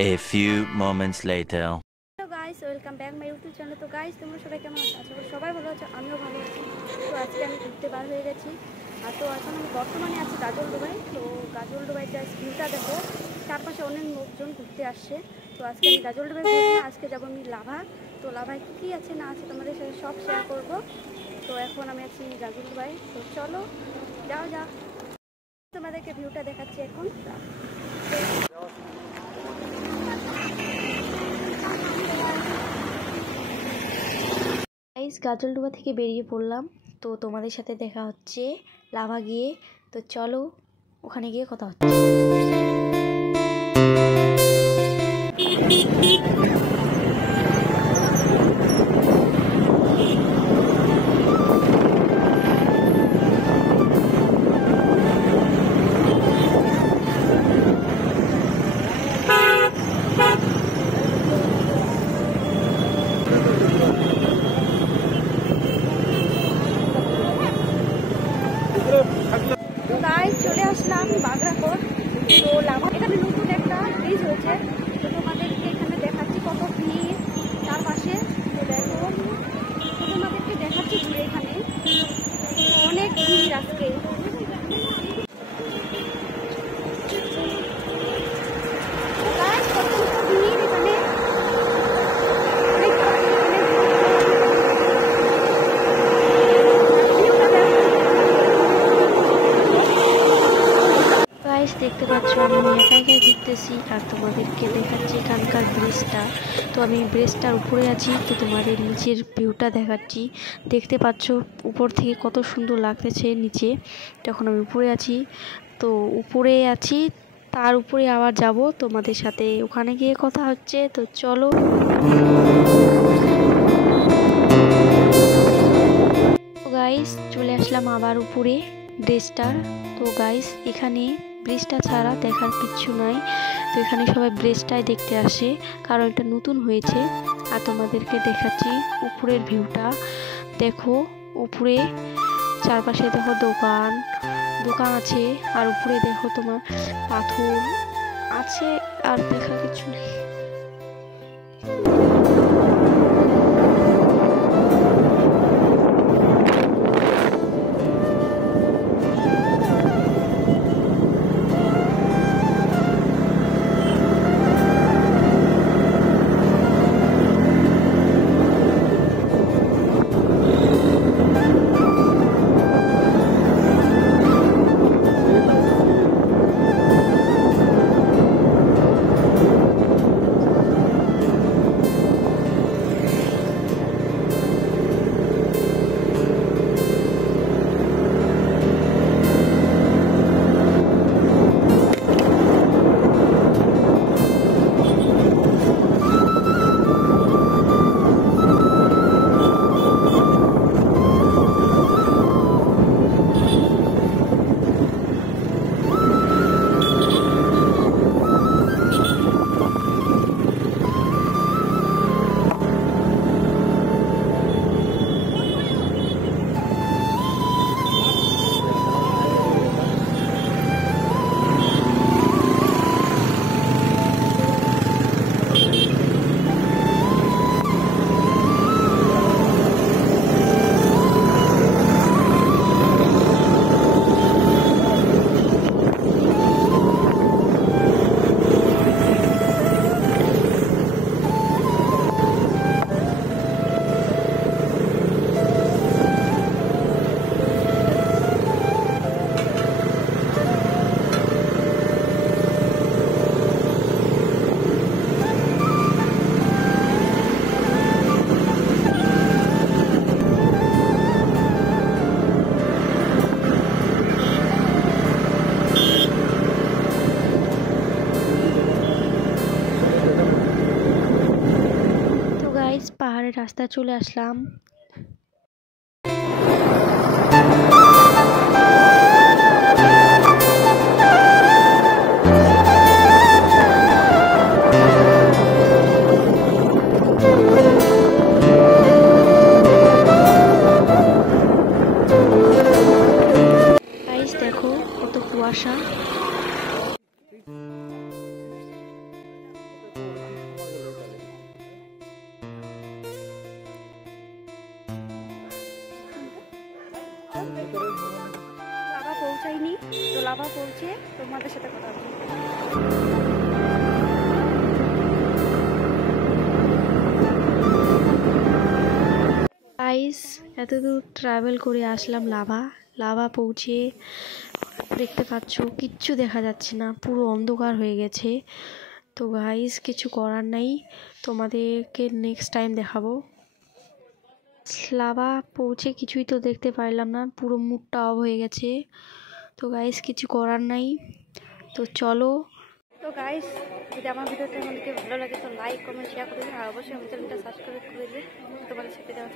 A few moments later. Hello guys, welcome back my YouTube channel. তো guys, তোমরা সবাই কেমন আছো? আশা করি সবাই ভালো আছো, আমিও ভালো আছি। তো আজকে আমি ঘুরতে বার হয়ে গেছি। তো এখন আমি বর্তমানে আছি গাজলডোবায়। তো গাজলডোবায় যা ভিউটা দেখো, চারপাশে অনেক লোকজন ঘুরতে আসছে। তো আজকে আমি গাজলডোবায় ঘুরবো না, আজকে যাবো আমি লাভা। তো লাভায় কী আছে না আছে তোমাদের সাথে সব শেয়ার করবো। তো এখন আমি আছি গাজলডোবায়, তো চলো যাও যাও, তোমাদেরকে ভিউটা দেখাচ্ছি এখন। গাইস, গাজলডোবা থেকে বেরিয়ে পড়লাম। তো তোমাদের সাথে দেখা হচ্ছে লাভা গিয়ে। তো চলো ওখানে গিয়ে কথা হচ্ছে। তো গাইস, চলে আসলাম বাগরাকোট। তো লাভা এখানে নতুন একটা ব্রিজ হয়েছে। তো তোমাদেরকে এখানে দেখাচ্ছি কত ভিড় তার পাশে। তো দেখো, তো তোমাদেরকে দেখাচ্ছি ঘুরে এখানে অনেক ভিড় আজকে। দেখতে পাচ্ছ আমি একা একাই ঘুরতেছি আর তোমাদেরকে দেখাচ্ছি এখানকার ব্রিজটা। তো আমি ব্রিজটার উপরে আছি, তো তোমাদের নিচের ভিউটা দেখাচ্ছি। দেখতে পাচ্ছ উপর থেকে কত সুন্দর লাগতেছে নিচে। তখন আমি উপরে আছি, তো উপরে আছি, তার উপরে আবার যাব তোমাদের সাথে, ওখানে গিয়ে কথা হচ্ছে। তো চলো। তো গাইস, চলে আসলাম আবার উপরে ব্রিজটার। তো গাইস, এখানে ব্রিজটা ছাড়া দেখার কিচ্ছু নাই। তো এখানে সবাই ব্রিজটাই দেখতে আসে, কারণ এটা নতুন হয়েছে। আর তোমাদেরকে দেখাচ্ছি উপরের ভিউটা। দেখো উপরে চারপাশে দেখো দোকান দোকান আছে, আর উপরে দেখো তোমার পাথর আছে, আর দেখার কিছু নেই। পাহাড়ের রাস্তায় চলে আসলাম। দেখো কত কুয়াশা। পৌঁছাইনি, তো লাভা পৌঁছে তোমাদের সাথে কথা বলছি। গাইস এতদূর ট্রাভেল করে আসলাম লাভা পৌঁছে দেখতে পাচ্ছ কিচ্ছু দেখা যাচ্ছে না, পুরো অন্ধকার হয়ে গেছে। তো গাইস কিছু করার নাই, তোমাদেরকে নেক্সট টাইম দেখাবো। লাভা পৌঁছে কিছুই তো দেখতে পারলাম না, পুরো মুডটা অফ হয়ে গেছে। তো গাইস কিছু করার নাই, তো চলো। তো গাইস যদি আমার ভিডিওটা তোমাদেরকে ভালো লাগে তো লাইক কমেন্ট শেয়ার করে দিন, আর অবশ্যই আমার চ্যানেলটা সাবস্ক্রাইব করে দিন। তোমাদের সাথে দেওয়া